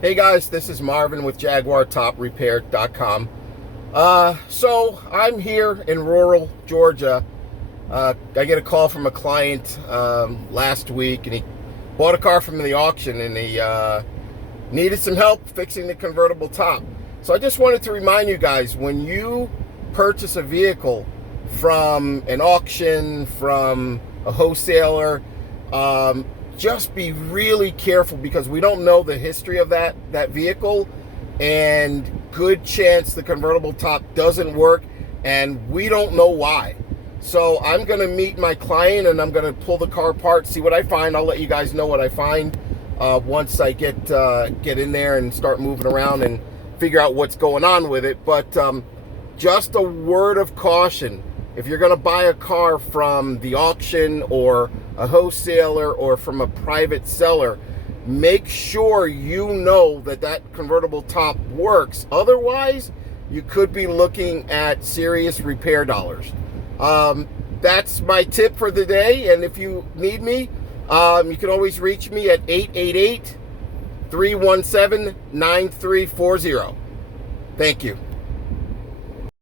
Hey guys, this is Marvin with JaguarTopRepair.com. So I'm here in rural Georgia. I get a call from a client last week, and he bought a car from the auction, and he needed some help fixing the convertible top. So I just wanted to remind you guys, when you purchase a vehicle from an auction, from a wholesaler, just be really careful, because we don't know the history of that vehicle, and good chance the convertible top doesn't work, and we don't know why. So I'm going to meet my client, and I'm going to pull the car apart, see what I find. I'll let you guys know what I find once I get in there and start moving around and figure out what's going on with it. But just a word of caution: if you're going to buy a car from the auction or a wholesaler or from a private seller, make sure you know that that convertible top works. Otherwise, you could be looking at serious repair dollars. That's my tip for the day. And if you need me, you can always reach me at 888-317-9340. Thank you.